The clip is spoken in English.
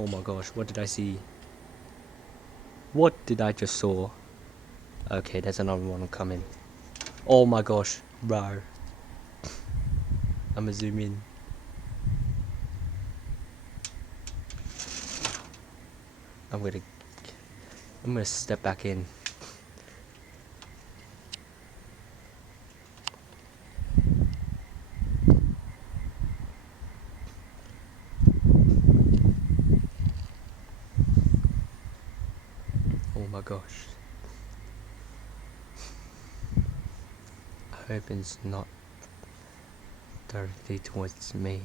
Oh my gosh, what did I see? What did I just saw? Okay, there's another one coming. Oh my gosh, bro. I'ma zoom in. I'm gonna step back in. Oh my gosh. I hope it's not directly towards me.